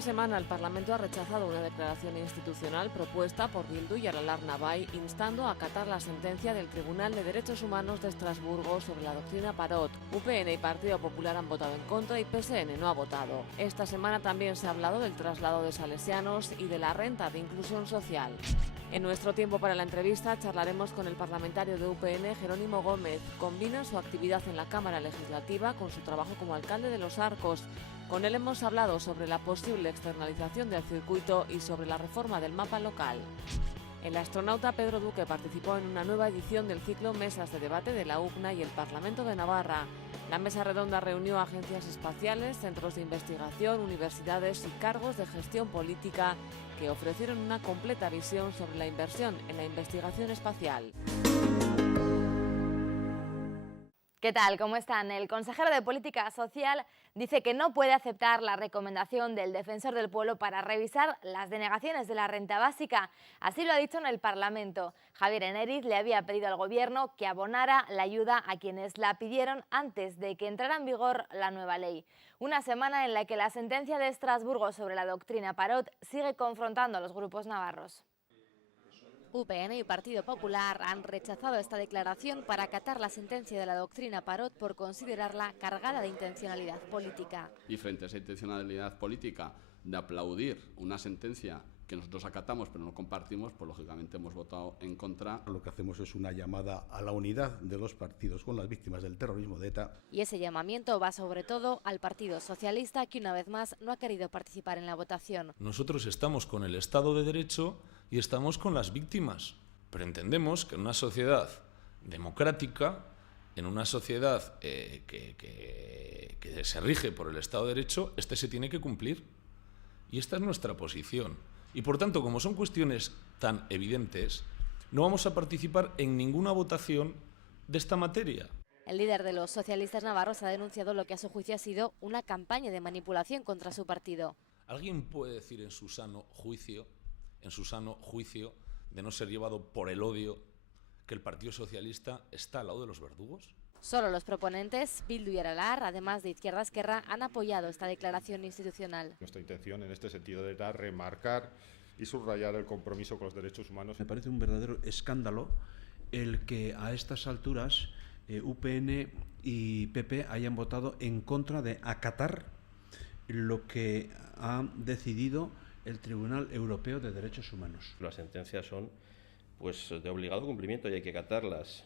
Esta semana el Parlamento ha rechazado una declaración institucional propuesta por Bildu y Aralar Navai instando a acatar la sentencia del Tribunal de Derechos Humanos de Estrasburgo sobre la doctrina Parot. UPN y Partido Popular han votado en contra y PSN no ha votado. Esta semana también se ha hablado del traslado de salesianos y de la renta de inclusión social. En nuestro tiempo para la entrevista charlaremos con el parlamentario de UPN, Jerónimo Gómez. Combina su actividad en la Cámara Legislativa con su trabajo como alcalde de Los Arcos. Con él hemos hablado sobre la posible externalización del circuito y sobre la reforma del mapa local. El astronauta Pedro Duque participó en una nueva edición del ciclo Mesas de Debate de la UCNA y el Parlamento de Navarra. La mesa redonda reunió a agencias espaciales, centros de investigación, universidades y cargos de gestión política que ofrecieron una completa visión sobre la inversión en la investigación espacial. ¿Qué tal? ¿Cómo están? El consejero de Política Social dice que no puede aceptar la recomendación del Defensor del Pueblo para revisar las denegaciones de la renta básica. Así lo ha dicho en el Parlamento. Javier Eneriz le había pedido al Gobierno que abonara la ayuda a quienes la pidieron antes de que entrara en vigor la nueva ley. Una semana en la que la sentencia de Estrasburgo sobre la doctrina Parot sigue confrontando a los grupos navarros. UPN y Partido Popular han rechazado esta declaración para acatar la sentencia de la doctrina Parot por considerarla cargada de intencionalidad política. Y frente a esa intencionalidad política de aplaudir una sentencia que nosotros acatamos pero no compartimos, pues lógicamente hemos votado en contra. Lo que hacemos es una llamada a la unidad de los partidos con las víctimas del terrorismo de ETA. Y ese llamamiento va sobre todo al Partido Socialista, que una vez más no ha querido participar en la votación. Nosotros estamos con el Estado de Derecho y estamos con las víctimas, pero entendemos que en una sociedad democrática, en una sociedad que se rige por el Estado de Derecho, este se tiene que cumplir. Y esta es nuestra posición. Y por tanto, como son cuestiones tan evidentes, no vamos a participar en ninguna votación de esta materia. El líder de los socialistas navarros ha denunciado lo que a su juicio ha sido una campaña de manipulación contra su partido. ¿Alguien puede decir en su sano juicio de no ser llevado por el odio, que el Partido Socialista está al lado de los verdugos? Solo los proponentes, Bildu y Aralar, además de Izquierda Esquerra, han apoyado esta declaración institucional. Nuestra intención en este sentido era remarcar y subrayar el compromiso con los derechos humanos. Me parece un verdadero escándalo el que a estas alturas UPN y PP hayan votado en contra de acatar lo que ha decidido el Tribunal Europeo de Derechos Humanos. Las sentencias son pues de obligado cumplimiento y hay que acatarlas.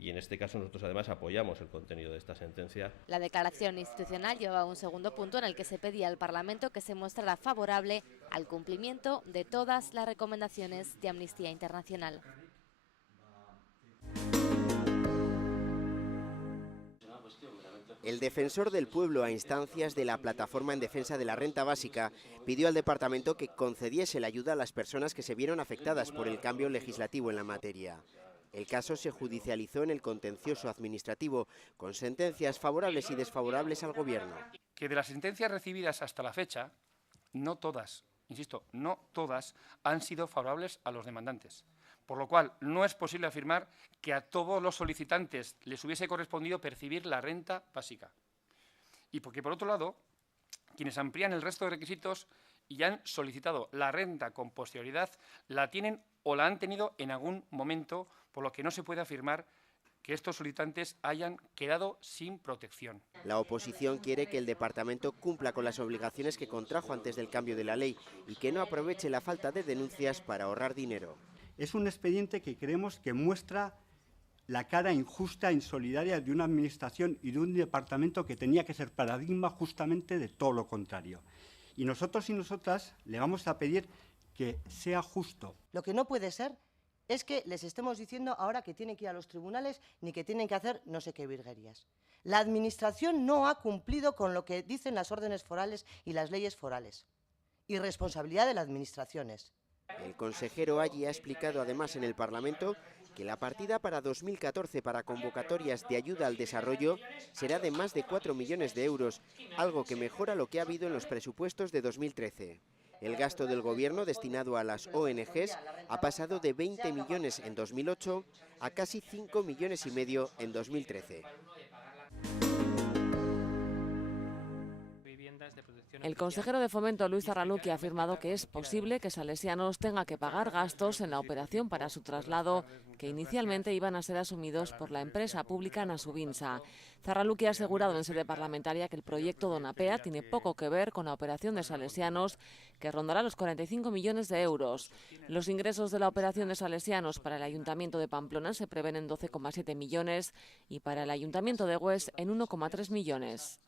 Y en este caso nosotros además apoyamos el contenido de esta sentencia. La declaración institucional llevaba un segundo punto en el que se pedía al Parlamento que se mostrara favorable al cumplimiento de todas las recomendaciones de Amnistía Internacional. El Defensor del Pueblo, a instancias de la Plataforma en Defensa de la Renta Básica, pidió al Departamento que concediese la ayuda a las personas que se vieron afectadas por el cambio legislativo en la materia. El caso se judicializó en el contencioso administrativo, con sentencias favorables y desfavorables al Gobierno. Que de las sentencias recibidas hasta la fecha, no todas, insisto, no todas han sido favorables a los demandantes. Por lo cual, no es posible afirmar que a todos los solicitantes les hubiese correspondido percibir la renta básica. Y porque, por otro lado, quienes amplían el resto de requisitos y han solicitado la renta con posterioridad, la tienen o la han tenido en algún momento, por lo que no se puede afirmar que estos solicitantes hayan quedado sin protección. La oposición quiere que el Departamento cumpla con las obligaciones que contrajo antes del cambio de la ley y que no aproveche la falta de denuncias para ahorrar dinero. Es un expediente que creemos que muestra la cara injusta e insolidaria de una administración y de un departamento que tenía que ser paradigma justamente de todo lo contrario. Y nosotros y nosotras le vamos a pedir que sea justo. Lo que no puede ser es que les estemos diciendo ahora que tienen que ir a los tribunales ni que tienen que hacer no sé qué virguerías. La Administración no ha cumplido con lo que dicen las órdenes forales y las leyes forales. Irresponsabilidad de las administraciones. El consejero Aggi ha explicado además en el Parlamento que la partida para 2014 para convocatorias de ayuda al desarrollo será de más de 4 millones de euros, algo que mejora lo que ha habido en los presupuestos de 2013. El gasto del Gobierno destinado a las ONGs ha pasado de 20 millones en 2008 a casi 5,5 millones en 2013. El consejero de Fomento, Luis Zarraluki, ha afirmado que es posible que Salesianos tenga que pagar gastos en la operación para su traslado, que inicialmente iban a ser asumidos por la empresa pública Nasubinsa. Zarraluki ha asegurado en sede parlamentaria que el proyecto Donapea tiene poco que ver con la operación de Salesianos, que rondará los 45 millones de euros. Los ingresos de la operación de Salesianos para el Ayuntamiento de Pamplona se prevén en 12,7 millones y para el Ayuntamiento de Hues en 1,3 millones.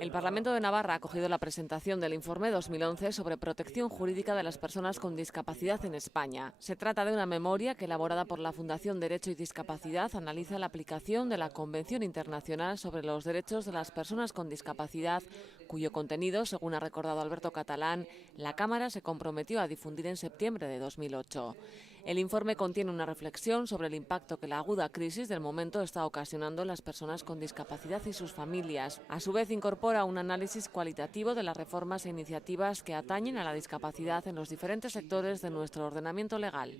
El Parlamento de Navarra ha acogido la presentación del informe 2011 sobre protección jurídica de las personas con discapacidad en España. Se trata de una memoria que, elaborada por la Fundación Derecho y Discapacidad, analiza la aplicación de la Convención Internacional sobre los Derechos de las Personas con Discapacidad, cuyo contenido, según ha recordado Alberto Catalán, la Cámara se comprometió a difundir en septiembre de 2008. El informe contiene una reflexión sobre el impacto que la aguda crisis del momento está ocasionando en las personas con discapacidad y sus familias. A su vez, incorpora un análisis cualitativo de las reformas e iniciativas que atañen a la discapacidad en los diferentes sectores de nuestro ordenamiento legal.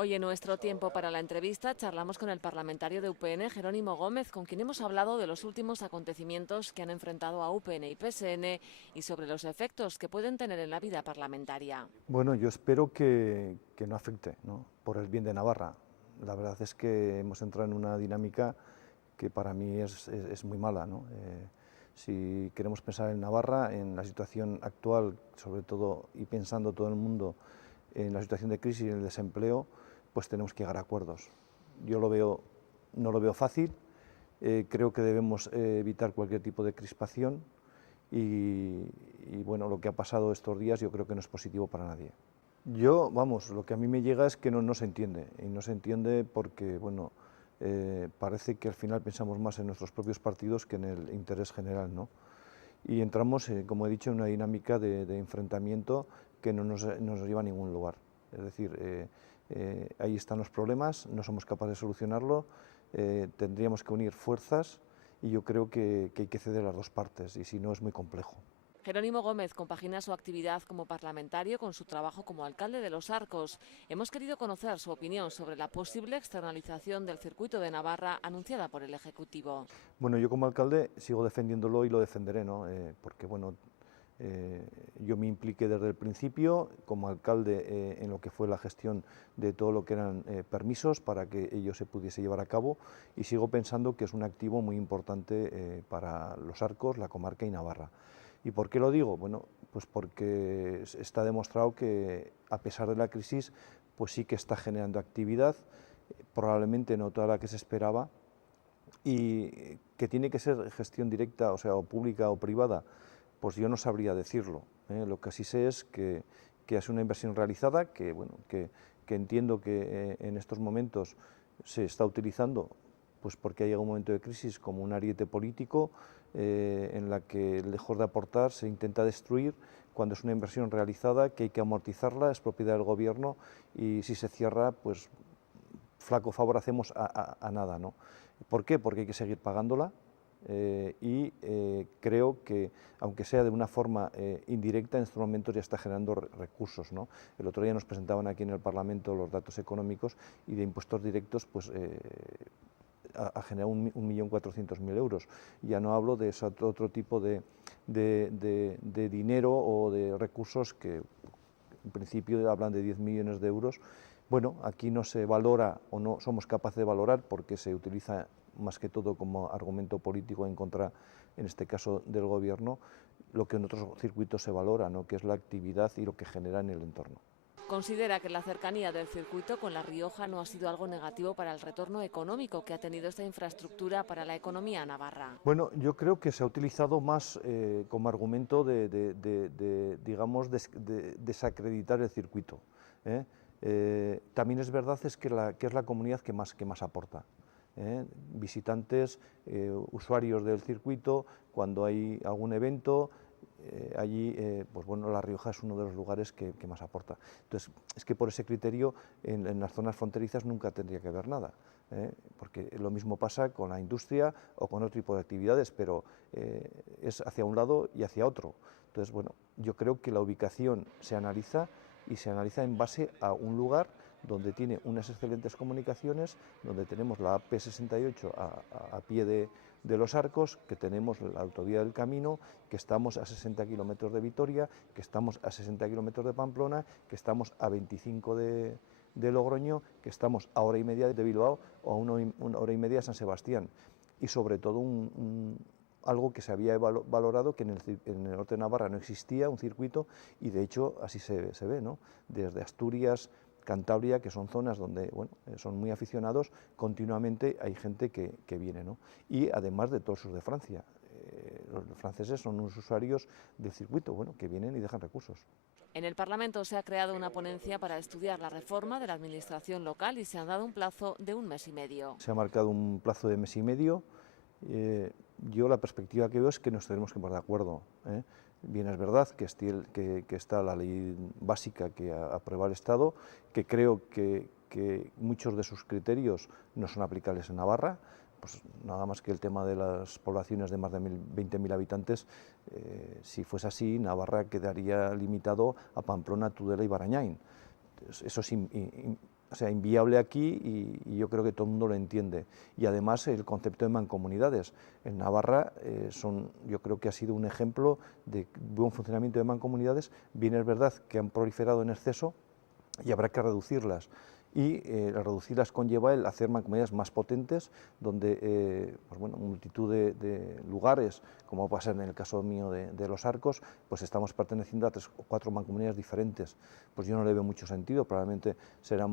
Hoy en nuestro tiempo para la entrevista charlamos con el parlamentario de UPN, Jerónimo Gómez, con quien hemos hablado de los últimos acontecimientos que han enfrentado a UPN y PSN y sobre los efectos que pueden tener en la vida parlamentaria. Bueno, yo espero que no afecte, ¿no?, por el bien de Navarra. La verdad es que hemos entrado en una dinámica que para mí es muy mala, ¿no? Si queremos pensar en Navarra, en la situación actual, sobre todo, y pensando todo el mundo en la situación de crisis y el desempleo, pues tenemos que llegar a acuerdos. Yo no lo veo fácil, creo que debemos evitar cualquier tipo de crispación y bueno, lo que ha pasado estos días yo creo que no es positivo para nadie. Lo que a mí me llega es que no se entiende, y no se entiende porque, bueno, parece que al final pensamos más en nuestros propios partidos que en el interés general, ¿no? Y entramos, como he dicho, en una dinámica de enfrentamiento que no nos lleva a ningún lugar. Es decir, ahí están los problemas, no somos capaces de solucionarlo, tendríamos que unir fuerzas y yo creo que hay que ceder a las dos partes, y si no es muy complejo. Jerónimo Gómez compagina su actividad como parlamentario con su trabajo como alcalde de Los Arcos. Hemos querido conocer su opinión sobre la posible externalización del circuito de Navarra anunciada por el Ejecutivo. Bueno, yo como alcalde sigo defendiéndolo y lo defenderé, ¿no? Porque bueno, yo me impliqué desde el principio como alcalde en lo que fue la gestión de todo lo que eran permisos para que ello se pudiese llevar a cabo, y sigo pensando que es un activo muy importante para Los Arcos, la comarca y Navarra. ¿Y por qué lo digo? Bueno, pues porque está demostrado que a pesar de la crisis, pues sí que está generando actividad, probablemente no toda la que se esperaba, y que tiene que ser gestión directa, o sea, o pública o privada, pues yo no sabría decirlo. Lo que sí sé es que es una inversión realizada, que entiendo que en estos momentos se está utilizando, pues porque ha llegado un momento de crisis, como un ariete político, en la que lejos de aportar se intenta destruir, cuando es una inversión realizada que hay que amortizarla, es propiedad del gobierno, y si se cierra, pues flaco favor hacemos a nada, ¿no? ¿Por qué? Porque hay que seguir pagándola, y creo que, aunque sea de una forma indirecta, en estos momentos ya está generando recursos, ¿no? El otro día nos presentaban aquí en el Parlamento los datos económicos, y de impuestos directos pues ha generado 1.400.000 euros. Ya no hablo de otro tipo de dinero o de recursos que en principio hablan de 10 millones de euros. Bueno, aquí no se valora, o no somos capaces de valorar, porque se utiliza más que todo como argumento político en contra, en este caso, del gobierno, lo que en otros circuitos se valora, ¿no?, que es la actividad y lo que genera en el entorno. Considera que la cercanía del circuito con La Rioja no ha sido algo negativo para el retorno económico que ha tenido esta infraestructura para la economía navarra. Bueno, yo creo que se ha utilizado más como argumento de desacreditar el circuito, también es verdad que es la comunidad que más aporta. Visitantes, usuarios del circuito, cuando hay algún evento, allí, pues bueno, La Rioja es uno de los lugares que más aporta. Entonces, es que por ese criterio en las zonas fronterizas nunca tendría que haber nada, porque lo mismo pasa con la industria o con otro tipo de actividades, pero es hacia un lado y hacia otro. Entonces, bueno, yo creo que la ubicación se analiza, y se analiza en base a un lugar donde tiene unas excelentes comunicaciones, donde tenemos la AP68 a pie de Los Arcos, que tenemos la autovía del Camino, que estamos a 60 kilómetros de Vitoria, que estamos a 60 kilómetros de Pamplona, que estamos a 25 de Logroño, que estamos a hora y media de Bilbao o a una hora y media de San Sebastián. Y sobre todo algo que se había valorado, que en el norte de Navarra no existía un circuito, y de hecho así se ve, ¿no? Desde Asturias, Cantabria, que son zonas donde bueno, son muy aficionados, continuamente hay gente que viene, ¿no? Y además de todos los de Francia. Los franceses son unos usuarios del circuito, bueno, que vienen y dejan recursos. En el Parlamento se ha creado una ponencia para estudiar la reforma de la administración local y se ha dado un plazo de 1 mes y medio. Se ha marcado un plazo de mes y medio. Yo la perspectiva que veo es que nos tenemos que poner de acuerdo, ¿eh? Bien es verdad que está la ley básica que aprueba el Estado, que creo que muchos de sus criterios no son aplicables en Navarra, pues nada más que el tema de las poblaciones de más de 20.000 habitantes. Si fuese así, Navarra quedaría limitado a Pamplona, Tudela y Barañáin. Eso es inviable aquí, y yo creo que todo el mundo lo entiende. Y además el concepto de mancomunidades. En Navarra yo creo que ha sido un ejemplo de buen funcionamiento de mancomunidades. Bien es verdad que han proliferado en exceso y habrá que reducirlas. Y reducirlas conlleva el hacer mancomunidades más potentes, donde pues bueno, multitud de lugares, como pasa en el caso mío de Los Arcos, pues estamos perteneciendo a 3 o 4 mancomunidades diferentes. Pues yo no le veo mucho sentido, probablemente será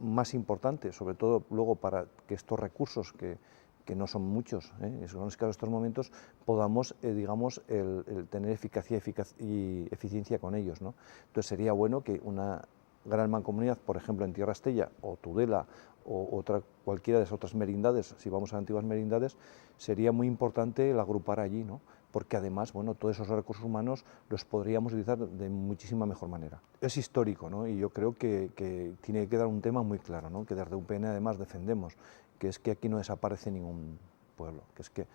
más importante, sobre todo luego para que estos recursos, que no son muchos, son escasos estos momentos, podamos, digamos, el tener eficacia y eficiencia con ellos, ¿no? Entonces sería bueno que una gran mancomunidad, por ejemplo en Tierra Estella o Tudela o cualquiera de esas otras merindades, si vamos a antiguas merindades, sería muy importante el agrupar allí, ¿no? Porque además, bueno, todos esos recursos humanos los podríamos utilizar de muchísima mejor manera. Es histórico, ¿no? Y yo creo que tiene que quedar un tema muy claro, ¿no? Que desde UPN además defendemos, que es que aquí no desaparece ningún pueblo, que es que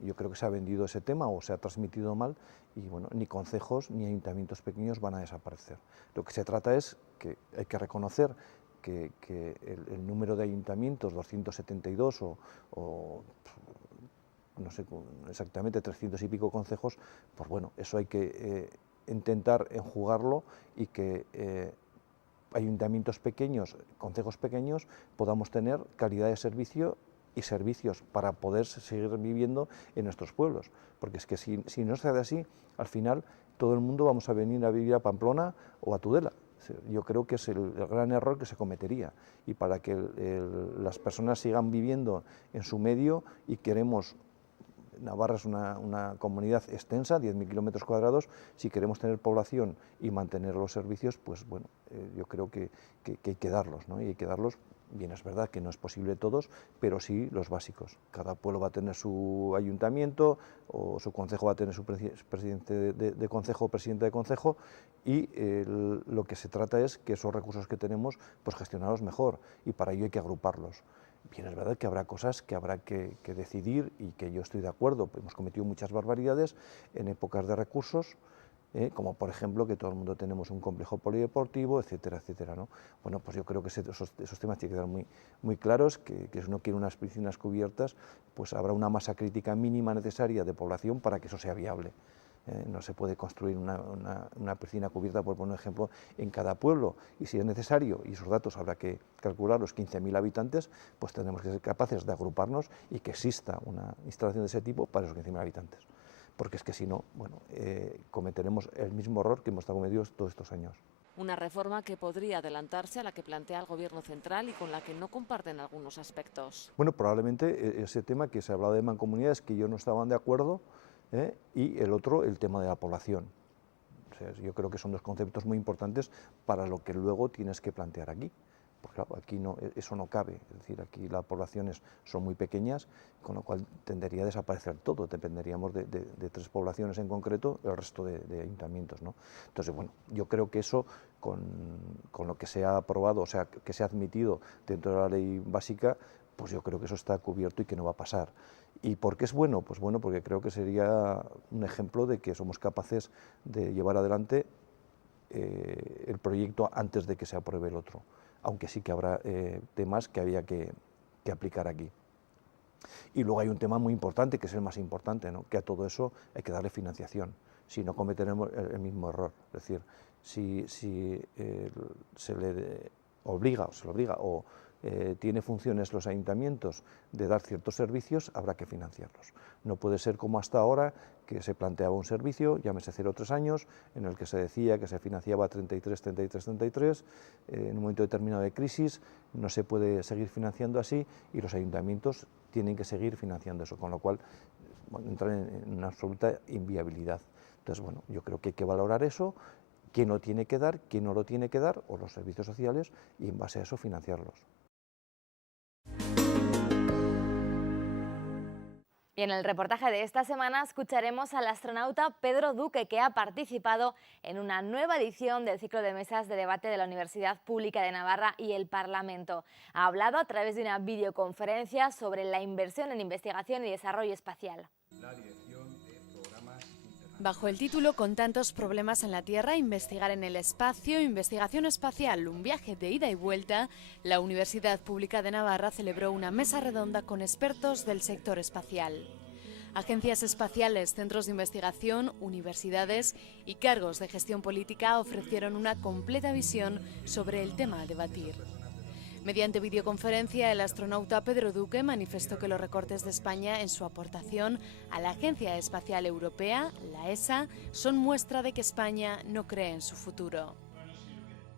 yo creo que se ha vendido ese tema o se ha transmitido mal, y bueno, ni concejos ni ayuntamientos pequeños van a desaparecer. Lo que se trata es que hay que reconocer que el número de ayuntamientos, 272 o no sé exactamente 300 y pico concejos, pues bueno, eso hay que intentar enjugarlo, y que ayuntamientos pequeños, concejos pequeños, podamos tener calidad de servicio y servicios para poder seguir viviendo en nuestros pueblos, porque es que si no se hace así, al final todo el mundo vamos a venir a vivir a Pamplona o a Tudela. Yo creo que es el gran error que se cometería, y para que las personas sigan viviendo en su medio, y queremos, Navarra es una comunidad extensa, 10.000 kilómetros cuadrados, si queremos tener población y mantener los servicios, pues bueno, yo creo que hay que darlos, ¿no? Y hay que darlos. Bien, es verdad que no es posible todos, pero sí los básicos. Cada pueblo va a tener su ayuntamiento, o su concejo va a tener su presidente de concejo o presidente de concejo, y lo que se trata es que esos recursos que tenemos, pues gestionarlos mejor, y para ello hay que agruparlos. Bien, es verdad que habrá cosas que habrá que decidir, y que yo estoy de acuerdo. Hemos cometido muchas barbaridades en épocas de recursos, como por ejemplo que todo el mundo tenemos un complejo polideportivo, etcétera, etcétera, ¿no? Bueno, pues yo creo que esos temas tienen que quedar muy claros, que si uno quiere unas piscinas cubiertas, pues habrá una masa crítica mínima necesaria de población para que eso sea viable. No se puede construir una piscina cubierta, por poner un ejemplo, en cada pueblo, y si es necesario, y esos datos habrá que calcular, los 15.000 habitantes, pues tenemos que ser capaces de agruparnos y que exista una instalación de ese tipo para esos 15.000 habitantes. Porque es que si no, bueno, cometeremos el mismo error que hemos cometido todos estos años. Una reforma que podría adelantarse a la que plantea el Gobierno central y con la que no comparten algunos aspectos. Bueno, probablemente ese tema que se ha hablado de mancomunidades, que yo no estaban de acuerdo, y el otro, el tema de la población. O sea, yo creo que son 2 conceptos muy importantes para lo que luego tienes que plantear aquí. Porque claro, aquí eso no cabe, es decir, aquí las poblaciones son muy pequeñas, con lo cual tendería a desaparecer todo, dependeríamos de 3 poblaciones en concreto, el resto de ayuntamientos, ¿no? Entonces, bueno, yo creo que eso, con lo que se ha aprobado, o sea, que se ha admitido dentro de la ley básica, pues yo creo que eso está cubierto y que no va a pasar. ¿Y por qué es bueno? Pues bueno, porque creo que sería un ejemplo de que somos capaces de llevar adelante el proyecto antes de que se apruebe el otro. aunque sí que habrá temas que había que aplicar aquí. Y luego hay un tema muy importante, que es el más importante, ¿no? Que a todo eso hay que darle financiación, si no cometeremos el mismo error. Es decir, si se le obliga o tiene funciones los ayuntamientos de dar ciertos servicios, habrá que financiarlos. No puede ser como hasta ahora, que se planteaba un servicio, llámese 0,3 años, en el que se decía que se financiaba 33, en un momento determinado de crisis no se puede seguir financiando así y los ayuntamientos tienen que seguir financiando eso, con lo cual entran en una absoluta inviabilidad. Entonces, bueno, yo creo que hay que valorar eso, quién lo tiene que dar, quién no lo tiene que dar, o los servicios sociales, y en base a eso financiarlos. Y en el reportaje de esta semana escucharemos al astronauta Pedro Duque, que ha participado en una nueva edición del ciclo de mesas de debate de la Universidad Pública de Navarra y el Parlamento. Ha hablado a través de una videoconferencia sobre la inversión en investigación y desarrollo espacial. Bajo el título "Con tantos problemas en la Tierra, investigar en el espacio, investigación espacial, un viaje de ida y vuelta", la Universidad Pública de Navarra celebró una mesa redonda con expertos del sector espacial. Agencias espaciales, centros de investigación, universidades y cargos de gestión política ofrecieron una completa visión sobre el tema a debatir. Mediante videoconferencia, el astronauta Pedro Duque manifestó que los recortes de España en su aportación a la Agencia Espacial Europea, la ESA, son muestra de que España no cree en su futuro.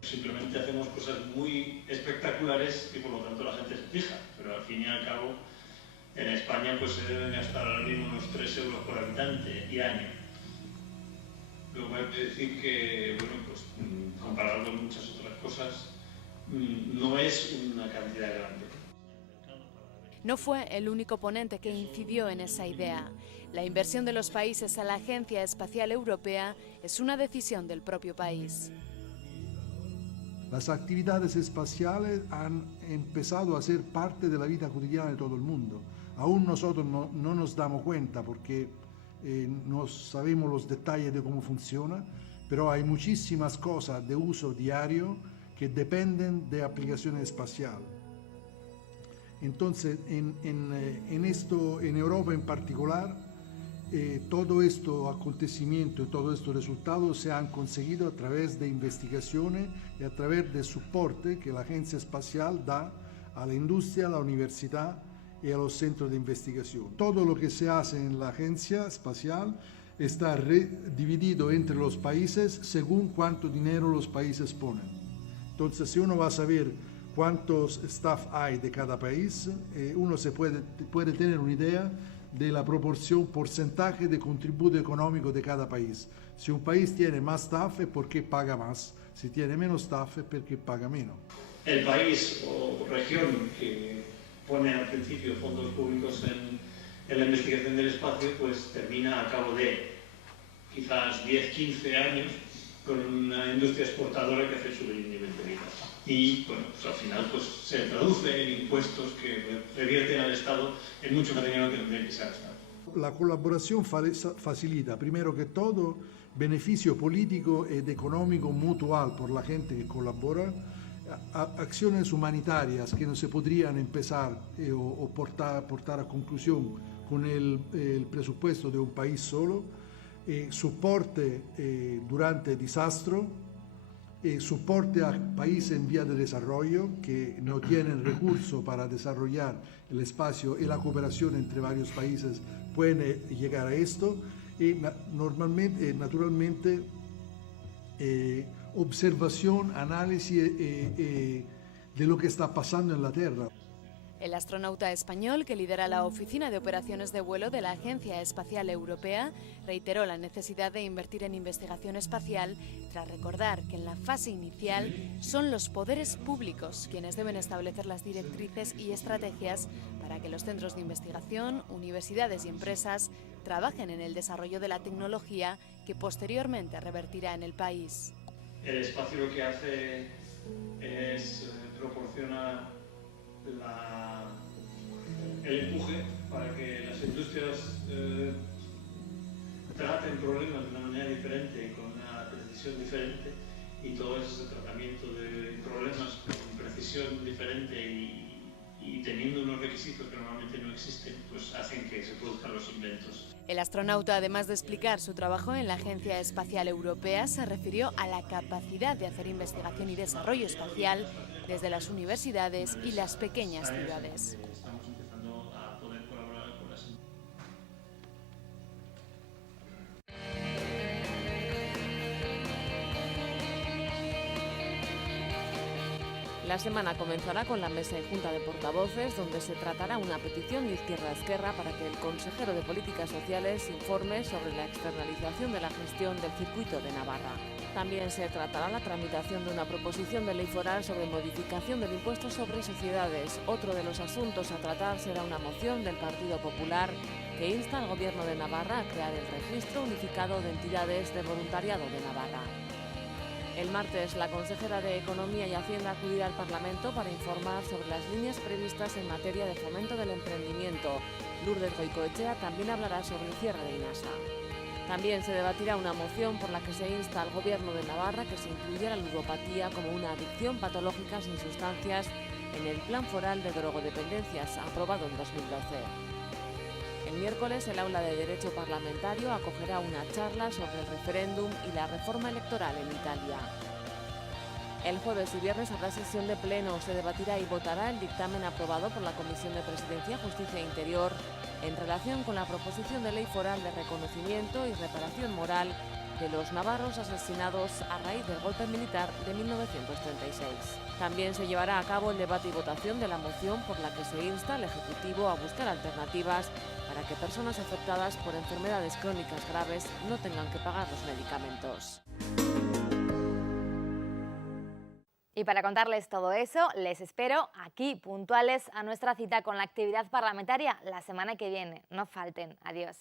Simplemente hacemos cosas muy espectaculares y por lo tanto la gente se fija, pero al fin y al cabo en España pues se deben gastar ahora mismo unos 3 euros por habitante y año. Lo cual quiere decir que, bueno, pues comparado con muchas otras cosas, no es una cantidad grande. No fue el único ponente que incidió en esa idea. La inversión de los países a la Agencia Espacial Europea es una decisión del propio país. Las actividades espaciales han empezado a ser parte de la vida cotidiana de todo el mundo. Aún nosotros no nos damos cuenta porque no sabemos los detalles de cómo funciona, pero hay muchísimas cosas de uso diario que dependen de aplicaciones espaciales. Entonces, en Europa en particular, todo esto acontecimiento y todos estos resultados se han conseguido a través de investigaciones y a través de soporte que la Agencia Espacial da a la industria, a la universidad y a los centros de investigación. Todo lo que se hace en la Agencia Espacial está dividido entre los países según cuánto dinero los países ponen. Entonces, si uno va a saber cuántos staff hay de cada país, uno se puede tener una idea de la proporción, porcentaje de contributo económico de cada país. Si un país tiene más staff es porque paga más, si tiene menos staff es porque paga menos. El país o región que pone al principio fondos públicos en la investigación del espacio, pues termina a cabo de quizás 10-15 años con una industria exportadora que hace subir el nivel de vida. Y bueno, pues al final pues, se traduce en impuestos que revierten al Estado en mucho más dinero que tendría que ser gastado. La colaboración facilita, primero que todo, beneficio político y económico mutual por la gente que colabora, acciones humanitarias que no se podrían empezar o portar a conclusión con el presupuesto de un país solo, soporte durante desastre, soporte a países en vía de desarrollo que no tienen recursos para desarrollar el espacio y la cooperación entre varios países puede llegar a esto y naturalmente observación, análisis de lo que está pasando en la Tierra. El astronauta español, que lidera la Oficina de Operaciones de Vuelo de la Agencia Espacial Europea, reiteró la necesidad de invertir en investigación espacial tras recordar que en la fase inicial son los poderes públicos quienes deben establecer las directrices y estrategias para que los centros de investigación, universidades y empresas trabajen en el desarrollo de la tecnología que posteriormente revertirá en el país. El espacio lo que hace es proporciona el empuje para que las industrias traten problemas de una manera diferente, con una precisión diferente y todo ese tratamiento de problemas con precisión diferente y teniendo unos requisitos que normalmente no existen, pues hacen que se produzcan los inventos. El astronauta, además de explicar su trabajo en la Agencia Espacial Europea, se refirió a la capacidad de hacer investigación y desarrollo espacial desde las universidades y las pequeñas ciudades. Estamos empezando a poder colaborar con las... La semana comenzará con la mesa y junta de portavoces, donde se tratará una petición de Izquierda a Esquerra para que el consejero de Políticas Sociales informe sobre la externalización de la gestión del circuito de Navarra. También se tratará la tramitación de una proposición de ley foral sobre modificación del impuesto sobre sociedades. Otro de los asuntos a tratar será una moción del Partido Popular que insta al Gobierno de Navarra a crear el Registro Unificado de Entidades de Voluntariado de Navarra. El martes, la consejera de Economía y Hacienda acudirá al Parlamento para informar sobre las líneas previstas en materia de fomento del emprendimiento. Lourdes Goicoechea también hablará sobre el cierre de INASA. También se debatirá una moción por la que se insta al Gobierno de Navarra que se incluya la ludopatía como una adicción patológica sin sustancias en el Plan Foral de Drogodependencias, aprobado en 2012. El miércoles, el Aula de Derecho Parlamentario acogerá una charla sobre el referéndum y la reforma electoral en Italia. El jueves y viernes habrá sesión de pleno. Se debatirá y votará el dictamen aprobado por la Comisión de Presidencia, Justicia e Interior en relación con la proposición de ley foral de reconocimiento y reparación moral de los navarros asesinados a raíz del golpe militar de 1936. También se llevará a cabo el debate y votación de la moción por la que se insta al Ejecutivo a buscar alternativas para que personas afectadas por enfermedades crónicas graves no tengan que pagar los medicamentos. Y para contarles todo eso, les espero aquí, puntuales a nuestra cita con la actividad parlamentaria la semana que viene. No falten. Adiós.